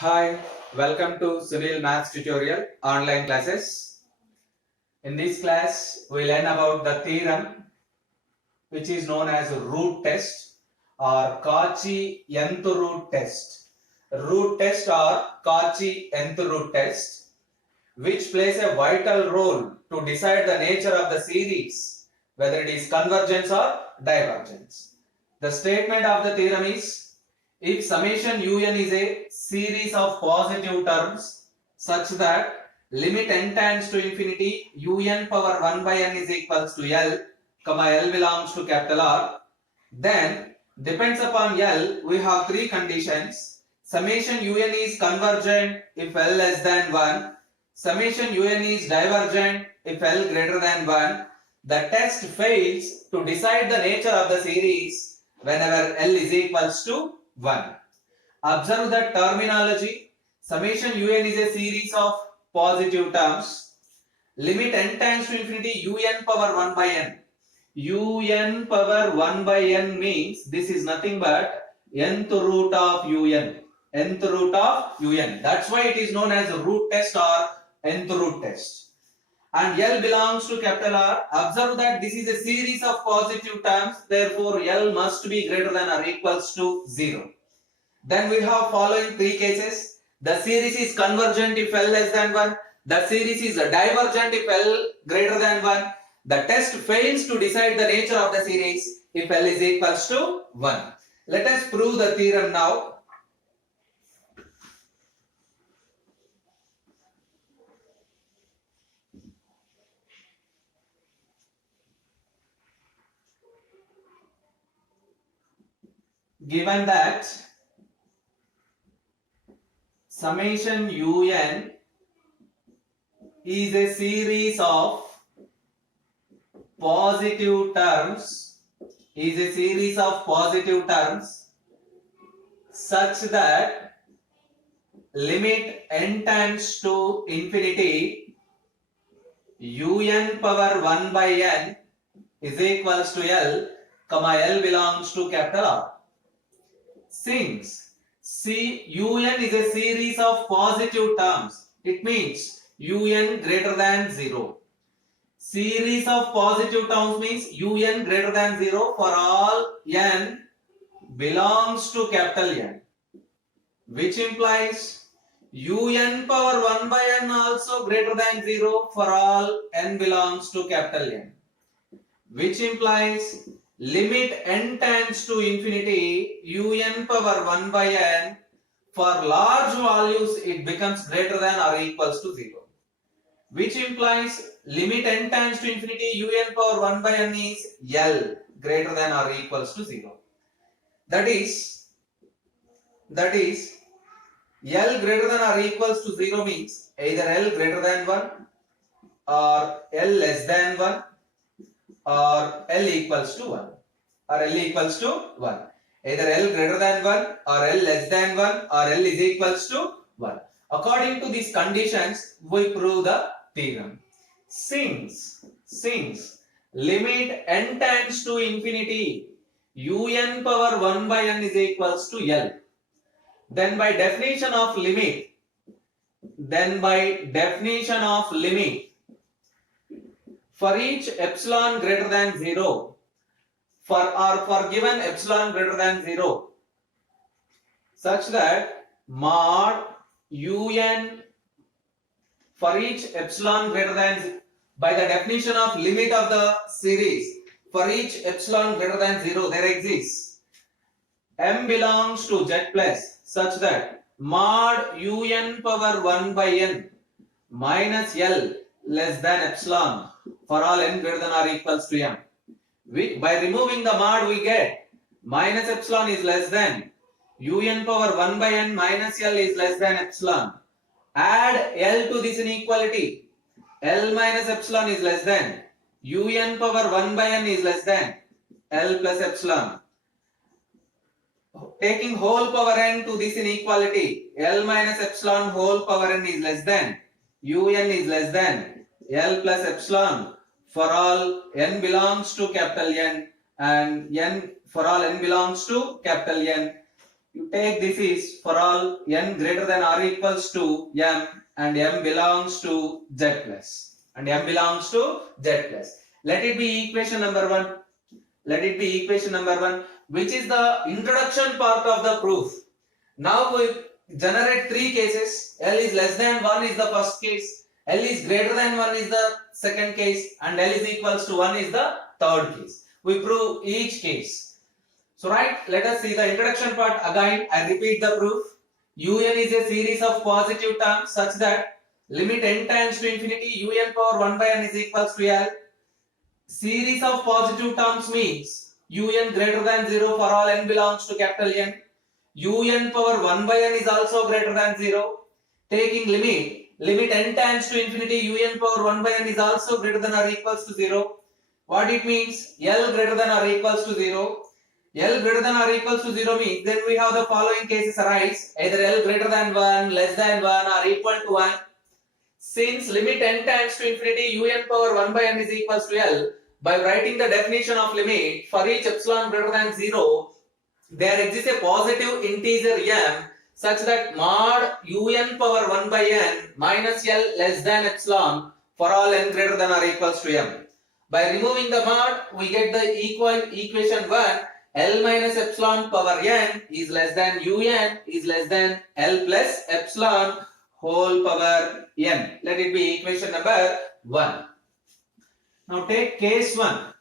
Hi, welcome to Sunil Maths tutorial online classes. In this class, we learn about the theorem which is known as root test or Cauchy nth root test. Root test or Cauchy nth root test, which plays a vital role to decide the nature of the series, whether it is convergence or divergence. The statement of the theorem is, if summation un is a series of positive terms such that limit n tends to infinity un power 1 by n is equals to L, L belongs to capital R, then depends upon L, we have three conditions. Summation un is convergent if L less than 1. Summation un is divergent if L greater than 1. The test fails to decide the nature of the series whenever L is equals to 1. Observe the terminology. Summation un is a series of positive terms. Limit n tends to infinity un power 1 by n. Un power 1 by n means this is nothing but nth root of un. Nth root of un. That's why it is known as root test or nth root test. And L belongs to capital R. Observe that this is a series of positive terms. Therefore, L must be greater than or equals to 0. Then we have following three cases. The series is convergent if L less than 1. The series is divergent if L greater than 1. The test fails to decide the nature of the series if L is equals to 1. Let us prove the theorem now. Given that summation un is a series of positive terms, such that limit n tends to infinity un power 1 by n is equals to L, L belongs to capital R. Since un is a series of positive terms, it means un greater than 0. Series of positive terms means un greater than 0 for all n belongs to capital N, which implies un power 1 by n also greater than 0 for all n belongs to capital N, which implies limit n tends to infinity un power 1 by n for large values it becomes greater than or equals to 0, which implies limit n tends to infinity un power 1 by n is L greater than or equals to 0. That is L greater than or equals to 0 means either L greater than 1 or L less than 1 or L equals to 1 or L equals to 1. Either L greater than 1 or L less than 1 or L is equals to 1. According to these conditions, we prove the theorem. Since limit n tends to infinity un power 1 by n is equals to L, then by definition of limit, for each epsilon greater than 0, for given epsilon greater than 0, such that mod un for each epsilon greater than, by the definition of limit of the series, for each epsilon greater than 0 there exists m belongs to z plus, such that mod un power 1 by n minus L less than epsilon for all n greater than or equals to m. By removing the mod we get minus epsilon is less than un power 1 by n minus L is less than epsilon. Add L to this inequality. L minus epsilon is less than un power 1 by n is less than L plus epsilon. Taking whole power n to this inequality, L minus epsilon whole power n is less than un is less than L plus epsilon for all n belongs to capital N and n for all n belongs to capital N. You take this is for all n greater than or equals to m and m belongs to z plus. And m belongs to z plus. Let it be equation number 1. Let it be equation number 1, which is the introduction part of the proof. Now we generate 3 cases. L is less than 1 is the first case. L is greater than 1 is the second case. And L is equals to 1 is the third case. We prove each case. So right, let us see the introduction part again. I repeat the proof. Un is a series of positive terms such that limit n tends to infinity un power 1 by n is equals to L. Series of positive terms means un greater than 0 for all n belongs to capital N. Un power 1 by n is also greater than 0. Taking limit n tends to infinity un power 1 by n is also greater than or equals to 0. What it means? L greater than or equals to 0. L greater than or equals to 0 means then we have the following cases arise. Either L greater than 1, less than 1 or equal to 1. Since limit n tends to infinity un power 1 by n is equals to L, by writing the definition of limit for each epsilon greater than 0, there exists a positive integer m such that mod un power 1 by n minus L less than epsilon for all n greater than or equals to m. By removing the mod, we get the equation 1. L minus epsilon power n is less than un is less than L plus epsilon whole power n. Let it be equation number 1. Now take case 1.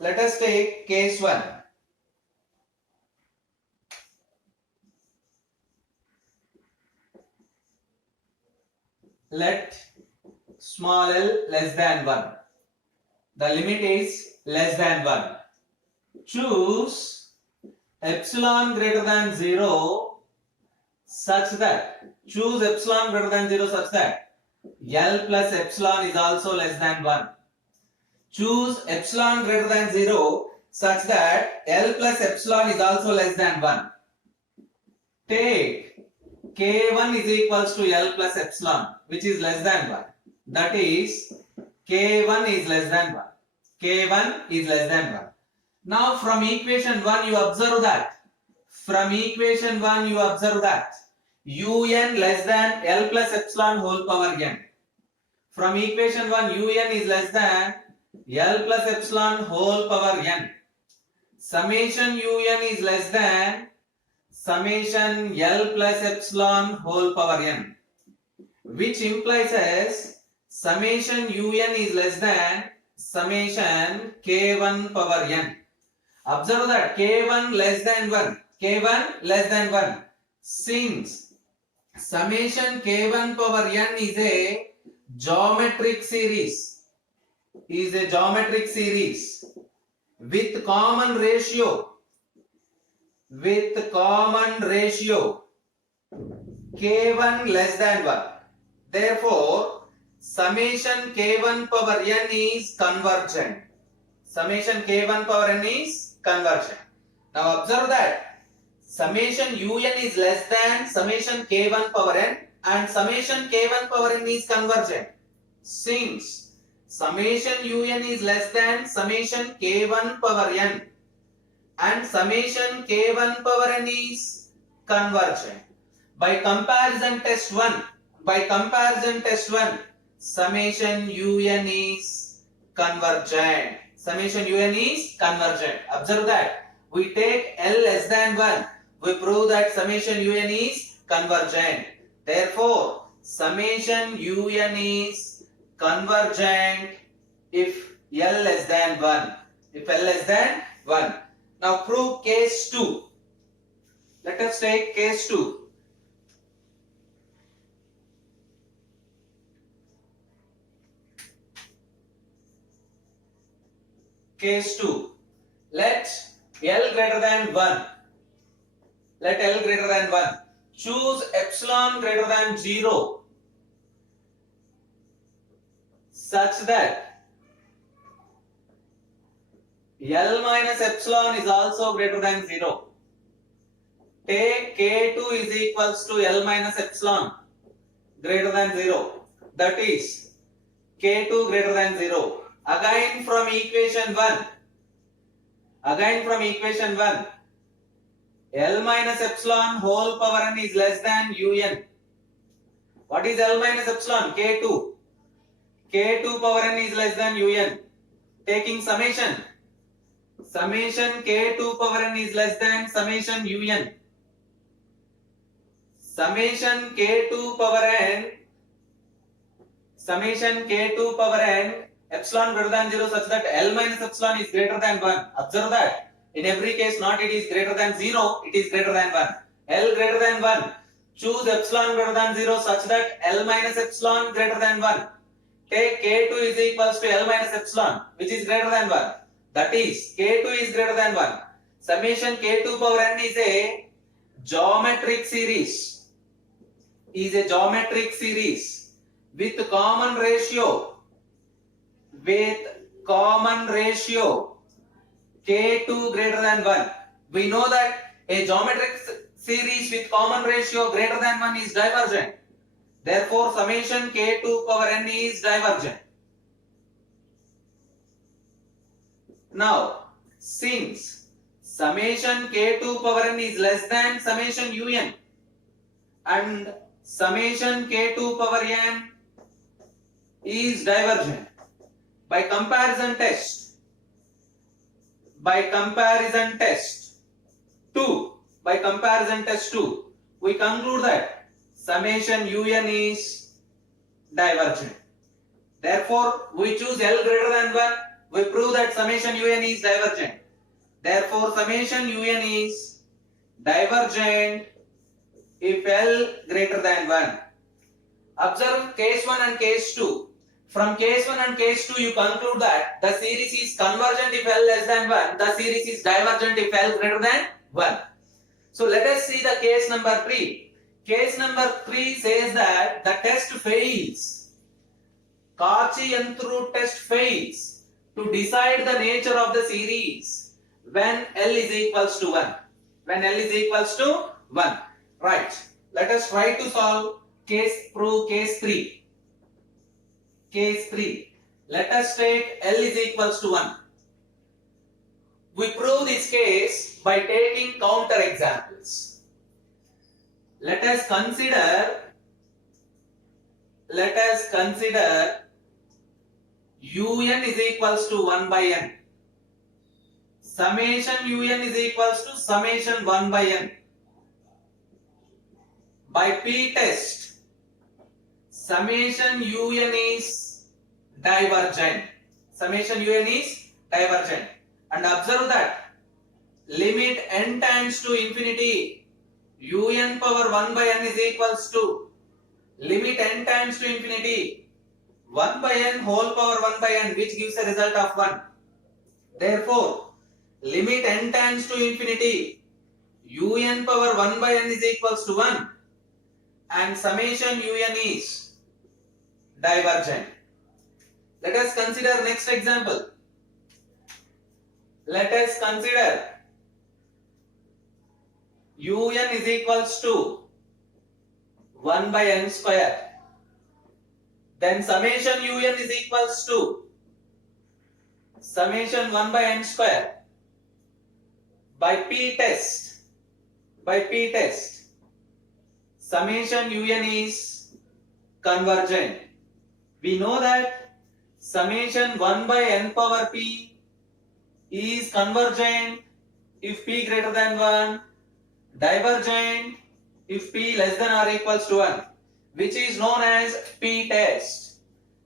Let us take case 1. Let small l less than 1. The limit is less than 1. Choose epsilon greater than 0 such that L plus epsilon is also less than 1. Choose epsilon greater than 0 such that L plus epsilon is also less than 1. Take K1 is equals to L plus epsilon, which is less than 1. That is K1 is less than 1. K1 is less than 1. Now from equation 1 you observe that. Un less than L plus epsilon whole power n. From equation 1 un is less than L plus epsilon whole power n. Summation un is less than summation L plus epsilon whole power n, which implies as summation un is less than summation k1 power n. Observe that k1 less than 1. Since summation k1 power n is a geometric series, with common ratio k1 less than 1. Therefore, summation k1 power n is convergent. Now observe that summation un is less than summation k1 power n and summation k1 power n is convergent. Since summation un is less than summation k1 power n and summation k1 power n is convergent. By comparison test 1, summation un is convergent. Observe that we take L less than 1. We prove that summation un is convergent. Therefore, summation un is convergent if L less than 1. Now prove case 2. Let us take case 2. Case 2. Let L greater than 1. Choose epsilon greater than 0 such that L minus epsilon is also greater than 0. Take K2 is equals to L minus epsilon greater than 0. That is K2 greater than 0. Again from equation 1, Again from equation 1, L minus epsilon whole power n is less than Un. What is L minus epsilon? K2. K2 power n is less than Un. Taking summation. Summation K2 power n is less than summation Un. Summation K2 power n. Summation K2 power n epsilon greater than 0 such that L minus epsilon is greater than 1. Observe that. In every case, not it is greater than 0, it is greater than 1. L greater than 1. Choose epsilon greater than 0 such that L minus epsilon greater than 1. Take K2 is equals to L minus epsilon, which is greater than 1. That is, K2 is greater than 1. Summation K2 power n is a geometric series. Is a geometric series with common ratio. With common ratio K2 greater than 1. We know that a geometric series with common ratio greater than 1 is divergent. Therefore, summation K2 power n is divergent. Now, since summation K2 power n is less than summation Un and summation K2 power n is divergent, by comparison test 2, we conclude that summation Un is divergent. Therefore, we choose L greater than 1. We prove that summation Un is divergent. Therefore, summation Un is divergent if L greater than 1. Observe case 1 and case 2. From case 1 and case 2, you conclude that the series is convergent if L less than 1. The series is divergent if L greater than 1. So let us see the case number 3. Case number 3 says that the test fails. Cauchy-nth root test fails to decide the nature of the series when L is equals to 1. When L is equals to 1. Right. Let us try to solve prove case 3. Case 3. Let us take L is equals to 1. We prove this case by taking counter examples. Let us consider Un is equals to 1 by n. Summation Un is equals to summation 1 by n. By P test, summation Un is divergent. Summation Un is divergent. And observe that limit n tends to infinity, Un power 1 by n is equals to limit n tends to infinity 1 by n whole power 1 by n, which gives a result of 1. Therefore, limit n tends to infinity Un power 1 by n is equals to 1 and summation Un is divergent. Let us consider next example. Let us consider Un is equals to 1 by n square. Then summation Un is equals to summation 1 by n square. By P test, summation Un is convergent. We know that summation 1 by n power P is convergent if P greater than 1, divergent if P less than or equals to 1, which is known as P test.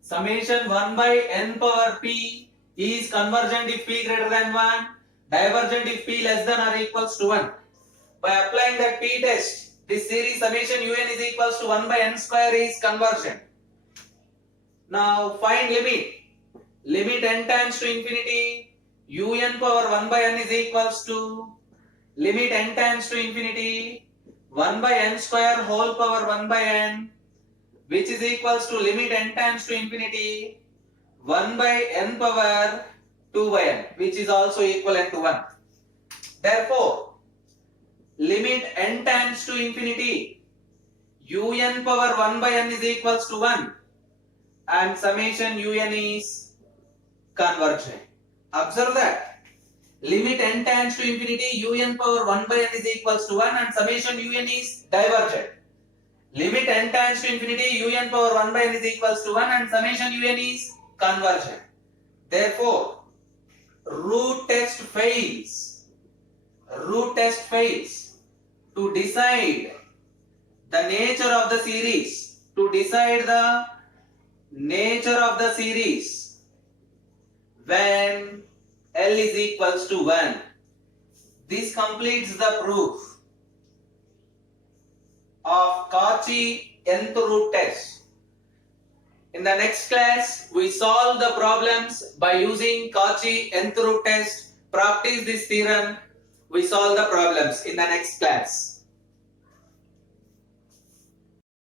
Summation 1 by n power P is convergent if P greater than 1, divergent if P less than or equals to 1. By applying that P test, this series summation Un is equals to 1 by n square is convergent. Now find limit. Limit n tends to infinity, Un power 1 by n is equals to limit n tends to infinity 1 by n square whole power 1 by n, which is equals to limit n tends to infinity 1 by n power 2 by n, which is also equivalent to 1. Therefore, limit n tends to infinity Un power 1 by n is equals to 1 and summation Un is convergent. Observe that limit n tends to infinity, un power 1 by n is equals to 1 and summation un is divergent. Limit n tends to infinity, un power 1 by n is equals to 1 and summation un is convergent. Therefore, root test fails. Root test fails to decide the nature of the series. To decide the nature of the series when L is equals to 1. This completes the proof of Cauchy nth root test. In the next class, we solve the problems by using Cauchy nth root test. Practice this theorem. We solve the problems in the next class.